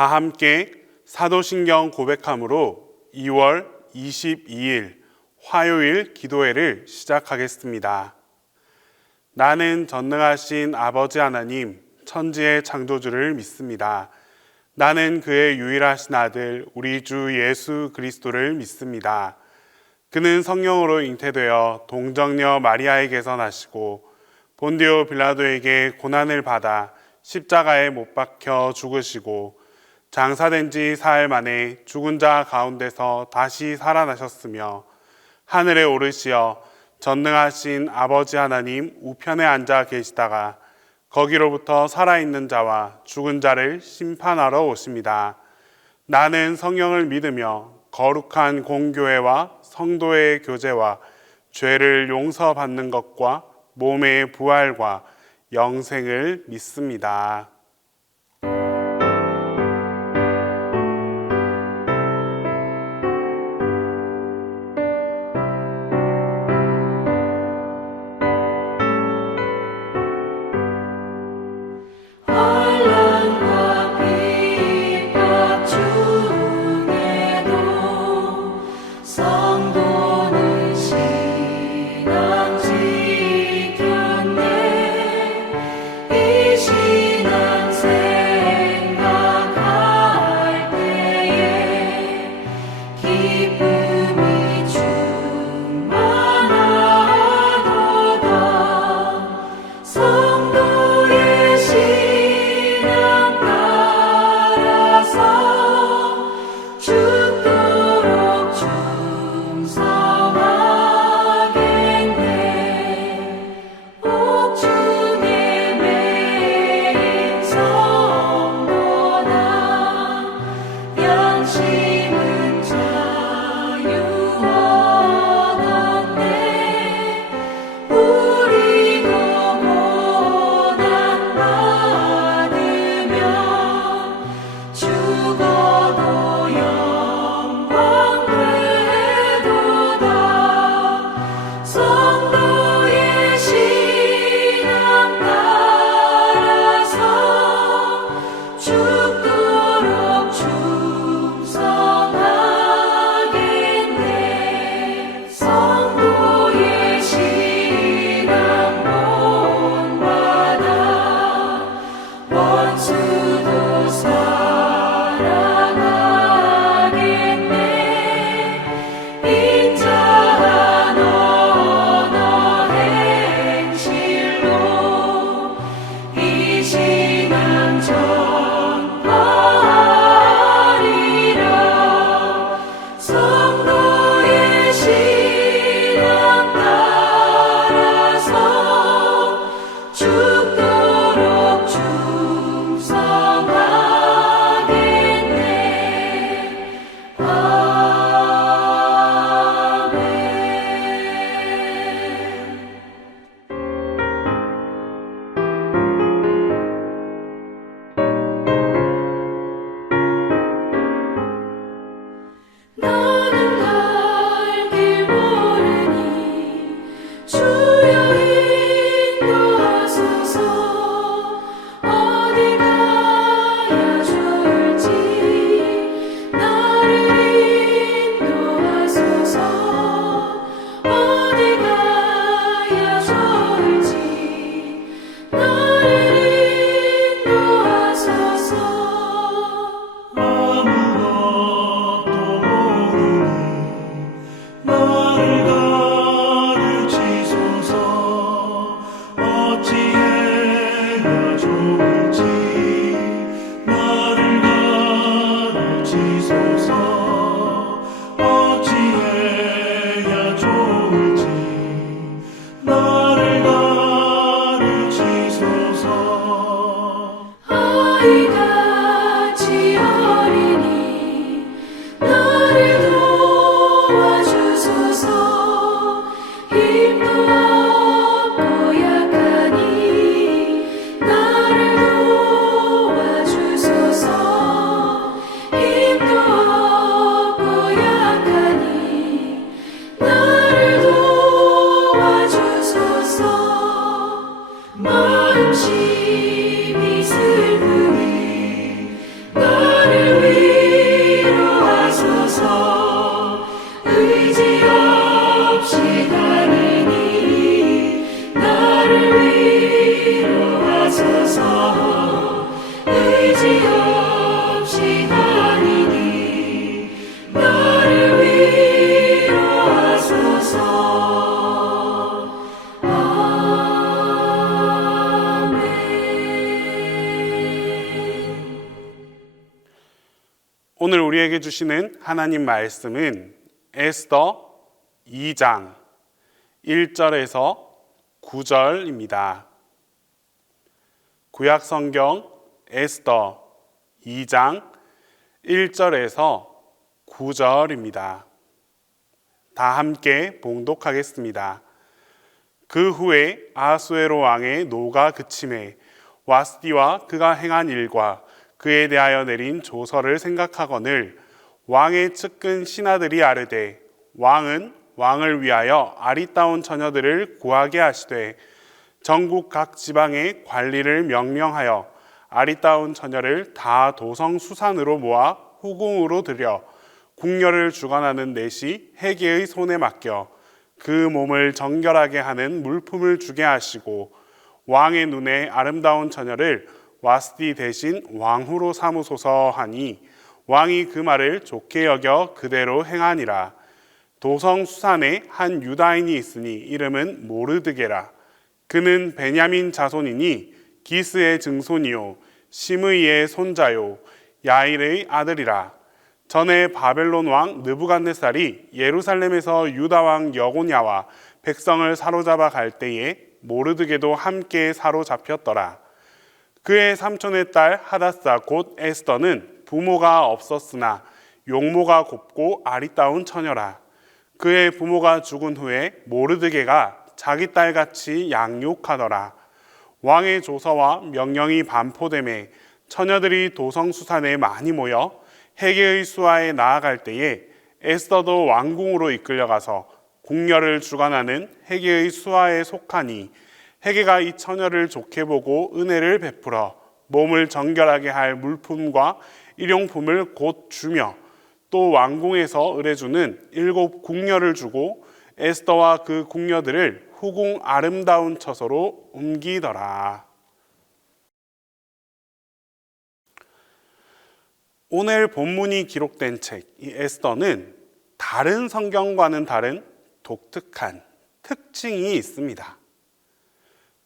다 함께 사도신경 고백함으로 2월 22일 화요일 기도회를 시작하겠습니다. 나는 전능하신 아버지 하나님, 천지의 창조주를 믿습니다. 나는 그의 유일하신 아들, 우리 주 예수 그리스도를 믿습니다. 그는 성령으로 잉태되어 동정녀 마리아에게서 나시고 본디오 빌라도에게 고난을 받아 십자가에 못 박혀 죽으시고 장사된 지 사흘 만에 죽은 자 가운데서 다시 살아나셨으며 하늘에 오르시어 전능하신 아버지 하나님 우편에 앉아 계시다가 거기로부터 살아있는 자와 죽은 자를 심판하러 오십니다. 나는 성령을 믿으며 거룩한 공교회와 성도의 교제와 죄를 용서받는 것과 몸의 부활과 영생을 믿습니다. 신앙 오늘 우리에게 주시는 하나님 말씀은 에스더 2장 1절에서 9절입니다. 구약 성경 에스더 2장 1절에서 9절입니다. 다 함께 봉독하겠습니다. 그 후에 아하수에로 왕의 노가 그침에 와스디와 그가 행한 일과 그에 대하여 내린 조서를 생각하거늘 왕의 측근 신하들이 아르되 왕은 왕을 위하여 아리따운 처녀들을 구하게 하시되 전국 각 지방의 관리를 명령하여 아리따운 처녀를 다 도성 수산으로 모아 후궁으로 들여 궁녀를 주관하는 넷이 해계의 손에 맡겨 그 몸을 정결하게 하는 물품을 주게 하시고 왕의 눈에 아름다운 처녀를 와스디 대신 왕후로 삼으소서 하니 왕이 그 말을 좋게 여겨 그대로 행하니라. 도성 수산에 한 유다인이 있으니 이름은 모르드게라. 그는 베냐민 자손이니 기스의 증손이요 시므이의 손자요 야일의 아들이라. 전에 바벨론 왕 느부갓네살이 예루살렘에서 유다 왕 여고냐와 백성을 사로잡아 갈 때에 모르드게도 함께 사로잡혔더라. 그의 삼촌의 딸 하다사 곧 에스더는 부모가 없었으나 용모가 곱고 아리따운 처녀라. 그의 부모가 죽은 후에 모르드게가 자기 딸같이 양육하더라. 왕의 조서와 명령이 반포됨에 처녀들이 도성수산에 많이 모여 해계의 수하에 나아갈 때에 에스더도 왕궁으로 이끌려가서 궁녀를 주관하는 해계의 수하에 속하니 해계가 이 처녀를 좋게 보고 은혜를 베풀어 몸을 정결하게 할 물품과 일용품을 곧 주며 또 왕궁에서 의뢰주는 7 궁녀를 주고 에스더와 그 궁녀들을 후궁 아름다운 처소로 옮기더라. 오늘 본문이 기록된 책, 이 에스더는 다른 성경과는 다른 독특한 특징이 있습니다.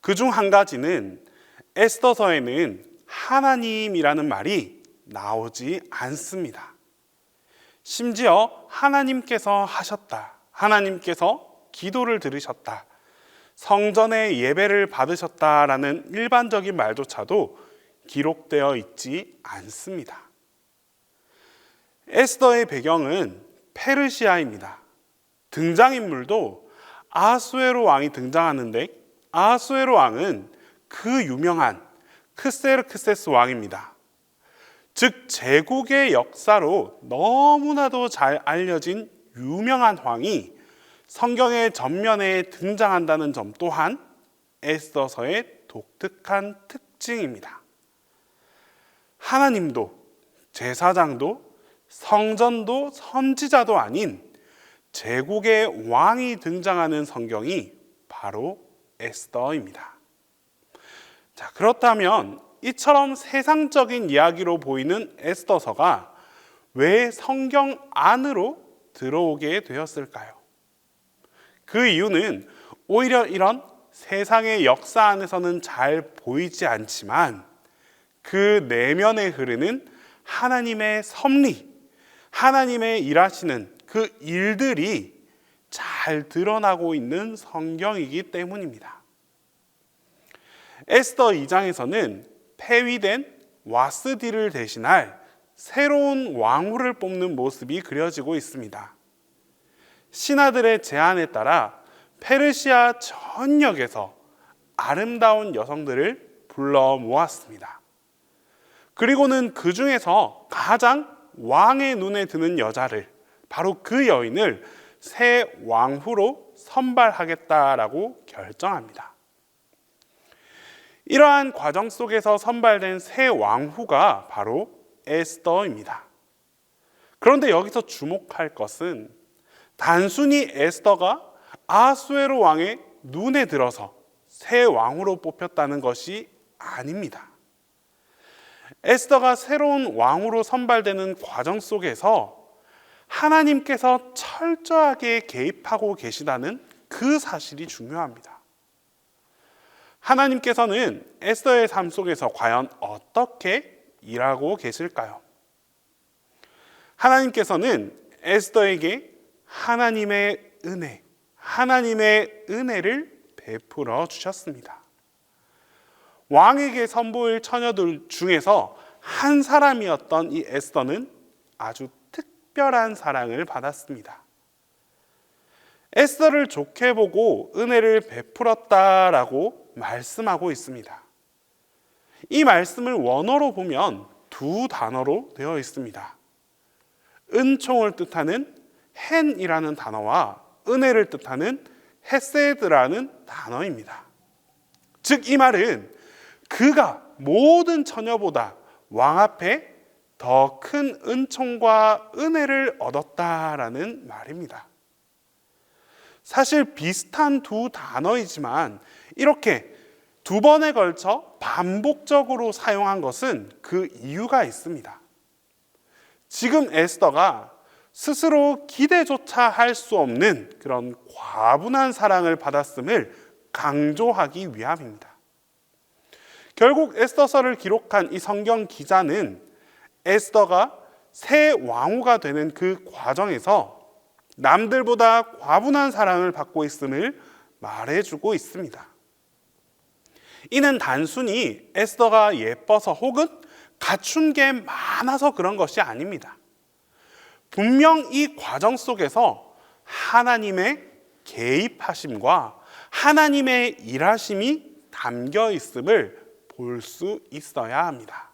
그중 한 가지는 에스더서에는 하나님이라는 말이 나오지 않습니다. 심지어 하나님께서 하셨다, 하나님께서 기도를 들으셨다, 성전의 예배를 받으셨다라는 일반적인 말조차도 기록되어 있지 않습니다. 에스더의 배경은 페르시아입니다. 등장인물도 아하수에로 왕이 등장하는데 아하수에로 왕은 그 유명한 크세르크세스 왕입니다. 즉 제국의 역사로 너무나도 잘 알려진 유명한 왕이 성경의 전면에 등장한다는 점 또한 에스더서의 독특한 특징입니다. 하나님도 제사장도 성전도 선지자도 아닌 제국의 왕이 등장하는 성경이 바로 에스더입니다. 자, 그렇다면 이처럼 세상적인 이야기로 보이는 에스더서가 왜 성경 안으로 들어오게 되었을까요? 그 이유는 오히려 이런 세상의 역사 안에서는 잘 보이지 않지만 그 내면에 흐르는 하나님의 섭리, 하나님의 일하시는 그 일들이 잘 드러나고 있는 성경이기 때문입니다. 에스더 2장에서는 폐위된 와스디를 대신할 새로운 왕후를 뽑는 모습이 그려지고 있습니다. 신하들의 제안에 따라 페르시아 전역에서 아름다운 여성들을 불러 모았습니다. 그리고는 그 중에서 가장 왕의 눈에 드는 여자를, 바로 그 여인을 새 왕후로 선발하겠다라고 결정합니다. 이러한 과정 속에서 선발된 새 왕후가 바로 에스더입니다. 그런데 여기서 주목할 것은 단순히 에스더가 아하수에로 왕의 눈에 들어서 새 왕후로 뽑혔다는 것이 아닙니다. 에스더가 새로운 왕후로 선발되는 과정 속에서 하나님께서 철저하게 개입하고 계시다는 그 사실이 중요합니다. 하나님께서는 에스더의 삶 속에서 과연 어떻게 일하고 계실까요? 하나님께서는 에스더에게 하나님의 은혜를 베풀어 주셨습니다. 왕에게 선보일 처녀들 중에서 한 사람이었던 이 에스더는 아주 특별한 사랑을 받았습니다. 에스더를 좋게 보고 은혜를 베풀었다라고 말씀하고 있습니다. 이 말씀을 원어로 보면 두 단어로 되어 있습니다. 은총을 뜻하는 헨이라는 단어와 은혜를 뜻하는 헤세드라는 단어입니다. 즉 이 말은 그가 모든 처녀보다 왕 앞에 더 큰 은총과 은혜를 얻었다라는 말입니다. 사실 비슷한 두 단어이지만 이렇게 두 번에 걸쳐 반복적으로 사용한 것은 그 이유가 있습니다. 지금 에스더가 스스로 기대조차 할 수 없는 그런 과분한 사랑을 받았음을 강조하기 위함입니다. 결국 에스더서를 기록한 이 성경 기자는 에스더가 새 왕후가 되는 그 과정에서 남들보다 과분한 사랑을 받고 있음을 말해주고 있습니다. 이는 단순히 에스더가 예뻐서 혹은 갖춘 게 많아서 그런 것이 아닙니다. 분명 이 과정 속에서 하나님의 개입하심과 하나님의 일하심이 담겨 있음을 볼 수 있어야 합니다.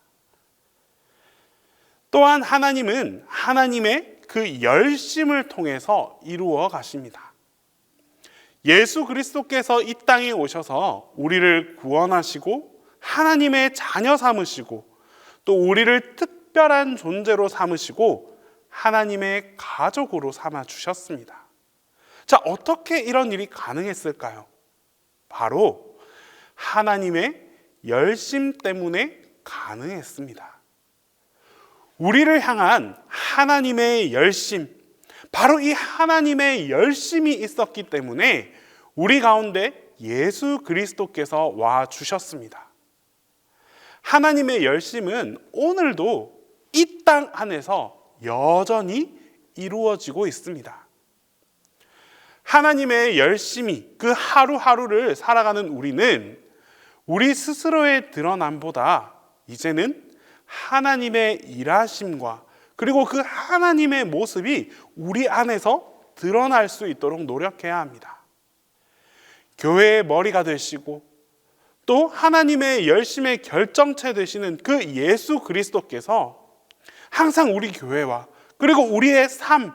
또한 하나님은 하나님의 그 열심을 통해서 이루어 가십니다. 예수 그리스도께서 이 땅에 오셔서 우리를 구원하시고 하나님의 자녀 삼으시고 또 우리를 특별한 존재로 삼으시고 하나님의 가족으로 삼아 주셨습니다. 자, 어떻게 이런 일이 가능했을까요? 바로 하나님의 열심 때문에 가능했습니다. 우리를 향한 하나님의 열심, 바로 이 하나님의 열심이 있었기 때문에 우리 가운데 예수 그리스도께서 와 주셨습니다. 하나님의 열심은 오늘도 이 땅 안에서 여전히 이루어지고 있습니다. 하나님의 열심이 그 하루하루를 살아가는 우리는 우리 스스로의 드러남보다 이제는 하나님의 일하심과 그리고 그 하나님의 모습이 우리 안에서 드러날 수 있도록 노력해야 합니다. 교회의 머리가 되시고 또 하나님의 열심의 결정체 되시는 그 예수 그리스도께서 항상 우리 교회와 그리고 우리의 삶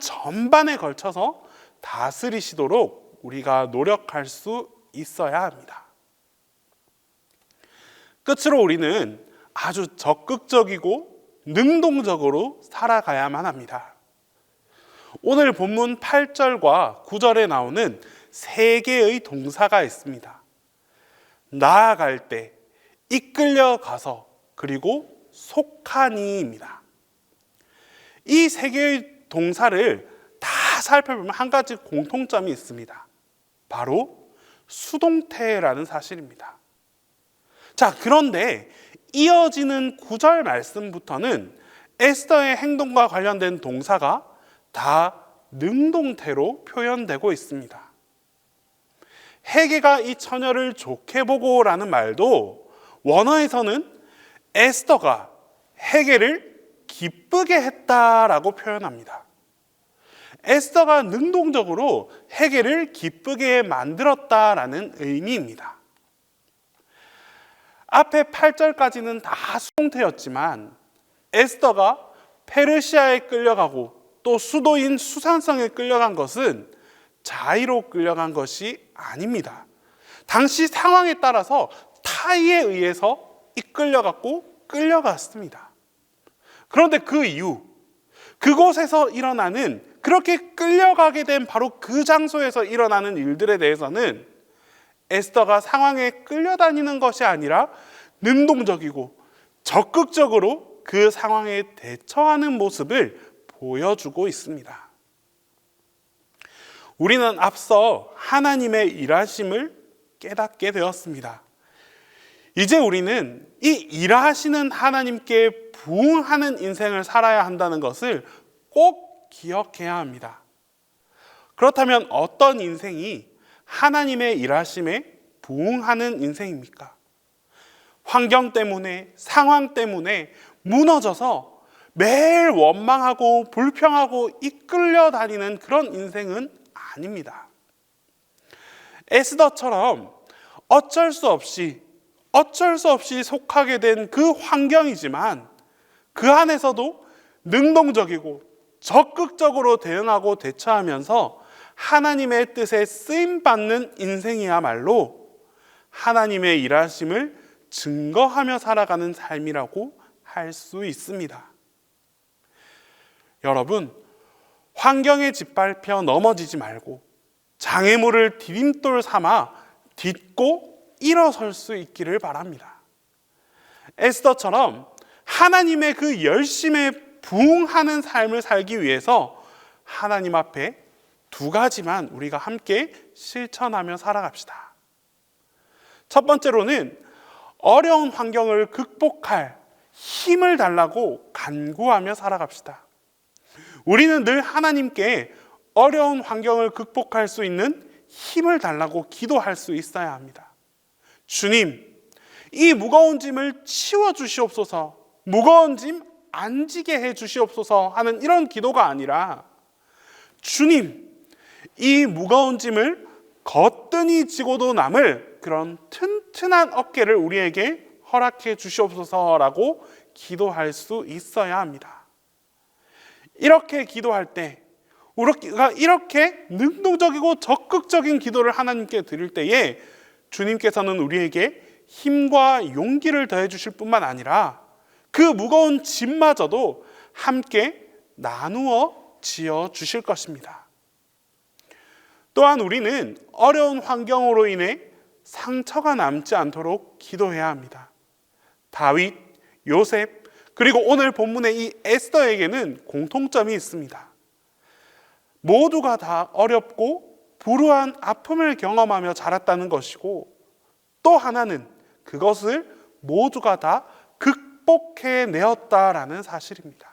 전반에 걸쳐서 다스리시도록 우리가 노력할 수 있어야 합니다. 끝으로 우리는 아주 적극적이고 능동적으로 살아가야만 합니다. 오늘 본문 8절과 9절에 나오는 세 개의 동사가 있습니다. 나아갈 때, 이끌려가서, 그리고 속하니입니다. 이 세 개의 동사를 다 살펴보면 한 가지 공통점이 있습니다. 바로 수동태라는 사실입니다. 자, 그런데 이어지는 9절 말씀부터는 에스더의 행동과 관련된 동사가 다 능동태로 표현되고 있습니다. 헤게가 이 처녀를 좋게 보고라는 말도 원어에서는 에스더가 헤게를 기쁘게 했다라고 표현합니다. 에스더가 능동적으로 헤게를 기쁘게 만들었다라는 의미입니다. 앞에 8절까지는 다 수동태였지만 에스더가 페르시아에 끌려가고 또 수도인 수산성에 끌려간 것은 자의로 끌려간 것이 아닙니다. 당시 상황에 따라서 타의에 의해서 이끌려갔고 끌려갔습니다. 그런데 그 이후 그곳에서 일어나는 그렇게 끌려가게 된 바로 그 장소에서 일어나는 일들에 대해서는 에스더가 상황에 끌려다니는 것이 아니라 능동적이고 적극적으로 그 상황에 대처하는 모습을 보여주고 있습니다. 우리는 앞서 하나님의 일하심을 깨닫게 되었습니다. 이제 우리는 이 일하시는 하나님께 부응하는 인생을 살아야 한다는 것을 꼭 기억해야 합니다. 그렇다면 어떤 인생이 하나님의 일하심에 부응하는 인생입니까? 환경 때문에, 상황 때문에 무너져서 매일 원망하고 불평하고 이끌려 다니는 그런 인생은 아닙니다. 에스더처럼 어쩔 수 없이 속하게 된 그 환경이지만 그 안에서도 능동적이고 적극적으로 대응하고 대처하면서 하나님의 뜻에 쓰임받는 인생이야말로 하나님의 일하심을 증거하며 살아가는 삶이라고 할 수 있습니다. 여러분, 환경에 짓밟혀 넘어지지 말고 장애물을 디딤돌 삼아 딛고 일어설 수 있기를 바랍니다. 에스더처럼 하나님의 그 열심에 부응하는 삶을 살기 위해서 하나님 앞에 두 가지만 우리가 함께 실천하며 살아갑시다. 첫 번째로는 어려운 환경을 극복할 힘을 달라고 간구하며 살아갑시다. 우리는 늘 하나님께 어려운 환경을 극복할 수 있는 힘을 달라고 기도할 수 있어야 합니다. 주님, 이 무거운 짐을 치워주시옵소서, 무거운 짐 안 지게 해주시옵소서 하는 이런 기도가 아니라 주님, 이 무거운 짐을 거뜬히 지고도 남을 그런 튼튼한 어깨를 우리에게 허락해 주시옵소서라고 기도할 수 있어야 합니다. 이렇게 기도할 때, 우리가 이렇게 능동적이고 적극적인 기도를 하나님께 드릴 때에 주님께서는 우리에게 힘과 용기를 더해 주실 뿐만 아니라 그 무거운 짐마저도 함께 나누어 지어 주실 것입니다. 또한 우리는 어려운 환경으로 인해 상처가 남지 않도록 기도해야 합니다. 다윗, 요셉, 그리고 오늘 본문의 이 에스더에게는 공통점이 있습니다. 모두가 다 어렵고 불우한 아픔을 경험하며 자랐다는 것이고, 또 하나는 그것을 모두가 다 극복해내었다라는 사실입니다.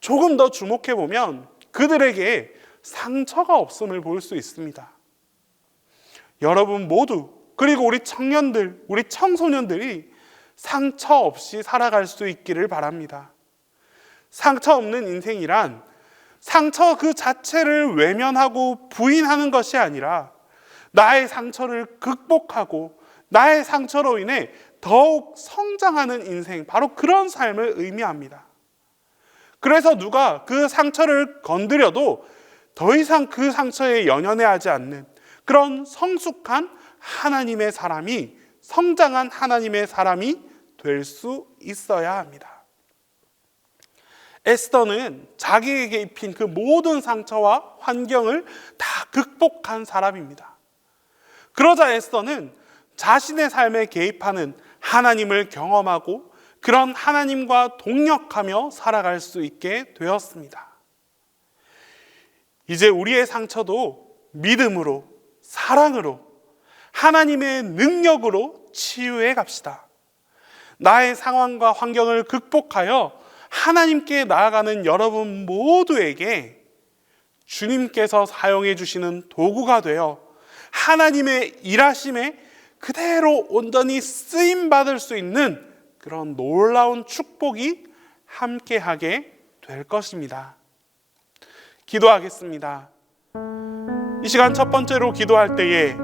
조금 더 주목해보면 그들에게 상처가 없음을 볼 수 있습니다. 여러분 모두, 그리고 우리 청년들, 우리 청소년들이 상처 없이 살아갈 수 있기를 바랍니다. 상처 없는 인생이란 상처 그 자체를 외면하고 부인하는 것이 아니라 나의 상처를 극복하고 나의 상처로 인해 더욱 성장하는 인생, 바로 그런 삶을 의미합니다. 그래서 누가 그 상처를 건드려도 더 이상 그 상처에 연연해하지 않는 그런 성숙한 하나님의 사람이, 성장한 하나님의 사람이 될 수 있어야 합니다. 에스더는 자기에게 입힌 그 모든 상처와 환경을 다 극복한 사람입니다. 그러자 에스더는 자신의 삶에 개입하는 하나님을 경험하고 그런 하나님과 동역하며 살아갈 수 있게 되었습니다. 이제 우리의 상처도 믿음으로, 사랑으로, 하나님의 능력으로 치유해 갑시다. 나의 상황과 환경을 극복하여 하나님께 나아가는 여러분 모두에게 주님께서 사용해 주시는 도구가 되어 하나님의 일하심에 그대로 온전히 쓰임받을 수 있는 그런 놀라운 축복이 함께하게 될 것입니다. 기도하겠습니다. 이 시간 첫 번째로 기도할 때에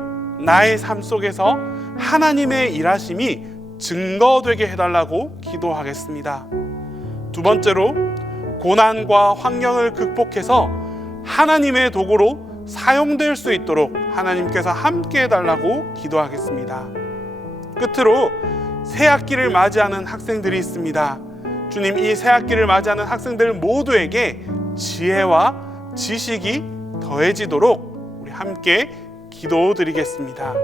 나의 삶 속에서 하나님의 일하심이 증거되게 해달라고 기도하겠습니다. 두 번째로 고난과 환경을 극복해서 하나님의 도구로 사용될 수 있도록 하나님께서 함께 해달라고 기도하겠습니다. 끝으로 새학기를 맞이하는 학생들이 있습니다. 주님, 이 새학기를 맞이하는 학생들 모두에게 지혜와 지식이 더해지도록 우리 함께 기도드리겠습니다.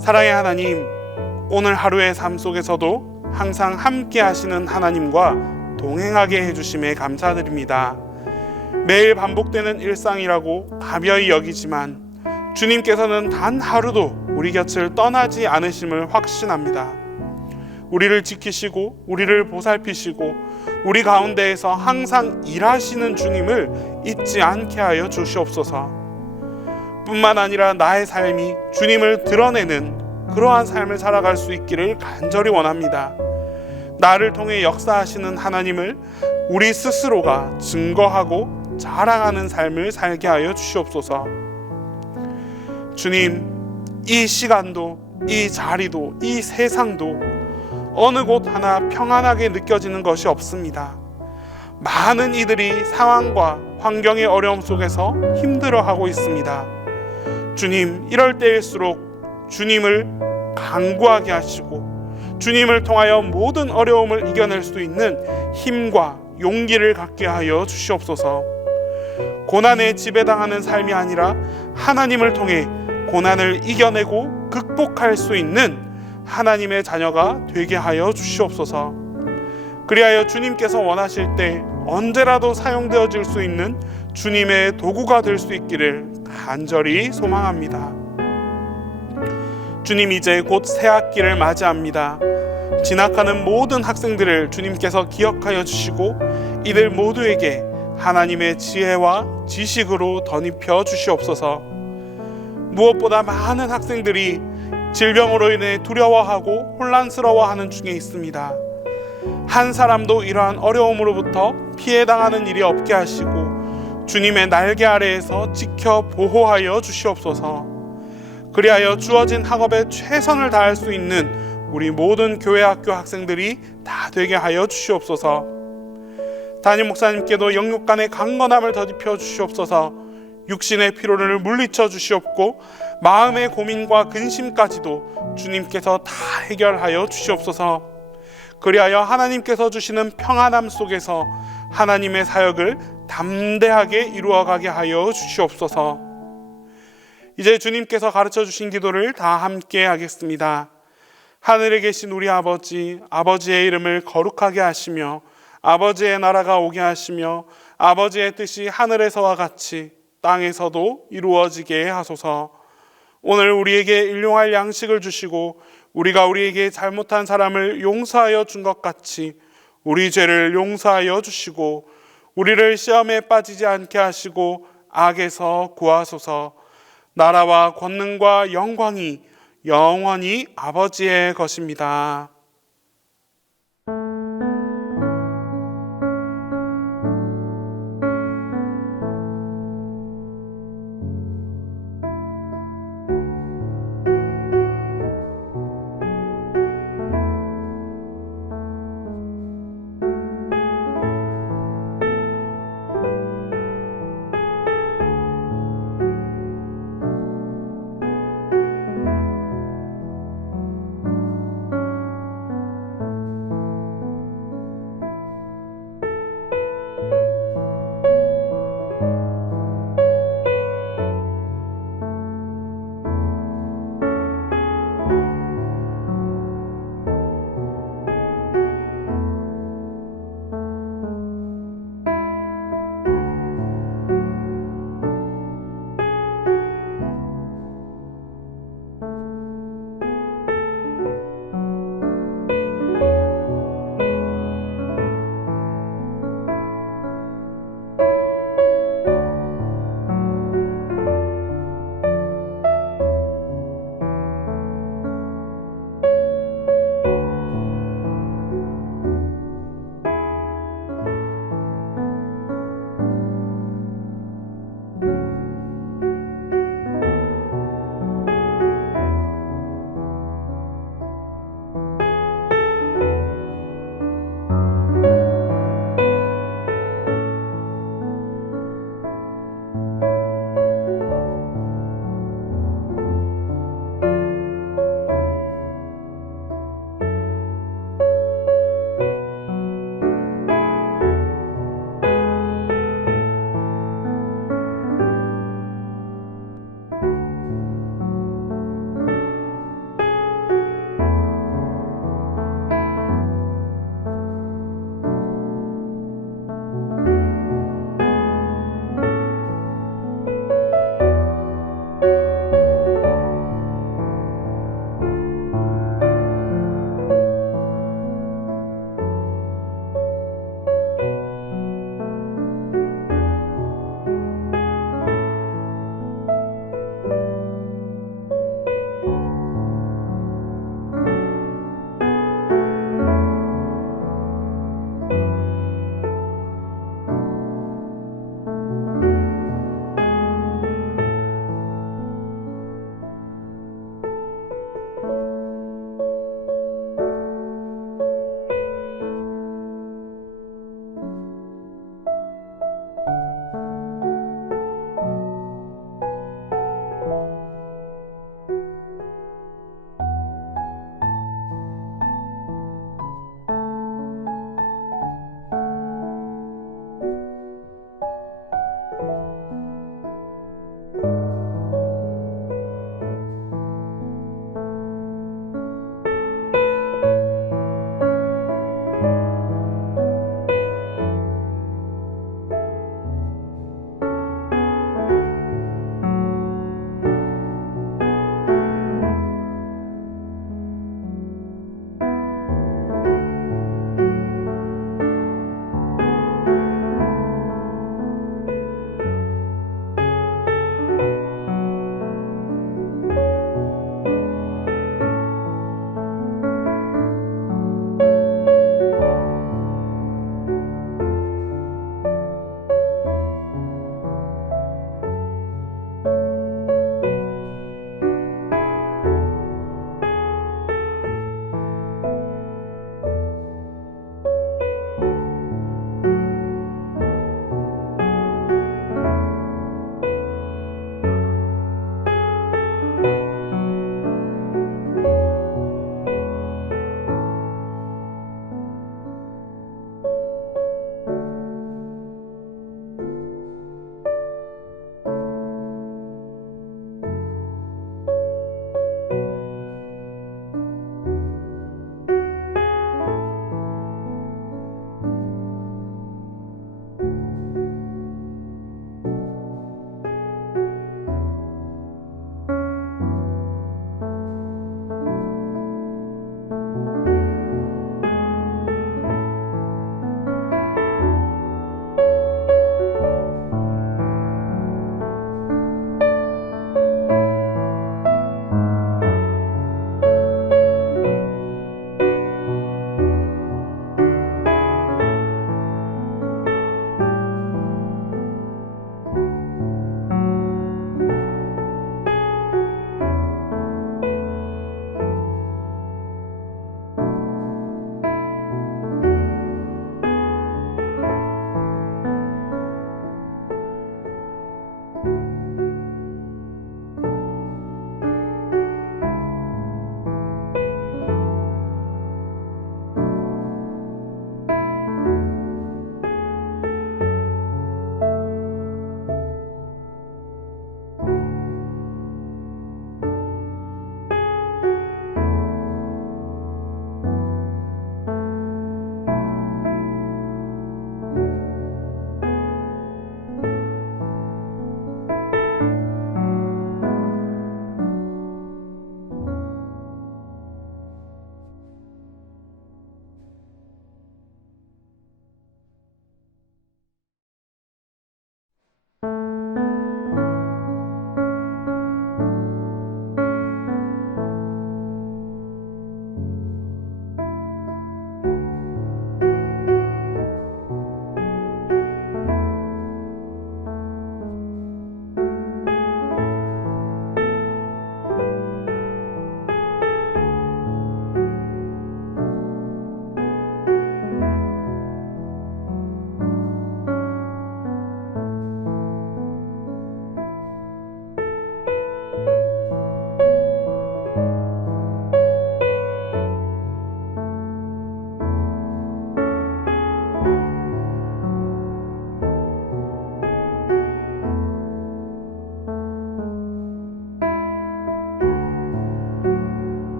사랑의 하나님, 오늘 하루의 삶 속에서도 항상 함께 하시는 하나님과 동행하게 해주심에 감사드립니다. 매일 반복되는 일상이라고 가벼이 여기지만 주님께서는 단 하루도 우리 곁을 떠나지 않으심을 확신합니다. 우리를 지키시고 우리를 보살피시고 우리 가운데에서 항상 일하시는 주님을 잊지 않게 하여 주시옵소서. 뿐만 아니라 나의 삶이 주님을 드러내는 그러한 삶을 살아갈 수 있기를 간절히 원합니다. 나를 통해 역사하시는 하나님을 우리 스스로가 증거하고 자랑하는 삶을 살게 하여 주시옵소서. 주님, 이 시간도, 이 자리도, 이 세상도 어느 곳 하나 평안하게 느껴지는 것이 없습니다. 많은 이들이 상황과 환경의 어려움 속에서 힘들어하고 있습니다. 주님, 이럴 때일수록 주님을 간구하게 하시고 주님을 통하여 모든 어려움을 이겨낼 수 있는 힘과 용기를 갖게 하여 주시옵소서. 고난에 지배당하는 삶이 아니라 하나님을 통해 고난을 이겨내고 극복할 수 있는 하나님의 자녀가 되게 하여 주시옵소서. 그리하여 주님께서 원하실 때 언제라도 사용되어질 수 있는 주님의 도구가 될 수 있기를 간절히 소망합니다. 주님, 이제 곧 새학기를 맞이합니다. 진학하는 모든 학생들을 주님께서 기억하여 주시고 이들 모두에게 하나님의 지혜와 지식으로 덧입혀 주시옵소서. 무엇보다 많은 학생들이 질병으로 인해 두려워하고 혼란스러워하는 중에 있습니다. 한 사람도 이러한 어려움으로부터 피해당하는 일이 없게 하시고 주님의 날개 아래에서 지켜 보호하여 주시옵소서. 그리하여 주어진 학업에 최선을 다할 수 있는 우리 모든 교회 학교 학생들이 다 되게 하여 주시옵소서. 담임 목사님께도 영육간의 강건함을 덧입혀 주시옵소서. 육신의 피로를 물리쳐 주시옵고 마음의 고민과 근심까지도 주님께서 다 해결하여 주시옵소서. 그리하여 하나님께서 주시는 평안함 속에서 하나님의 사역을 담대하게 이루어가게 하여 주시옵소서. 이제 주님께서 가르쳐 주신 기도를 다 함께 하겠습니다. 하늘에 계신 우리 아버지, 아버지의 이름을 거룩하게 하시며 아버지의 나라가 오게 하시며 아버지의 뜻이 하늘에서와 같이 땅에서도 이루어지게 하소서. 오늘 우리에게 일용할 양식을 주시고 우리가 우리에게 잘못한 사람을 용서하여 준 것 같이 우리 죄를 용서하여 주시고 우리를 시험에 빠지지 않게 하시고 악에서 구하소서. 나라와 권능과 영광이 영원히 아버지의 것입니다.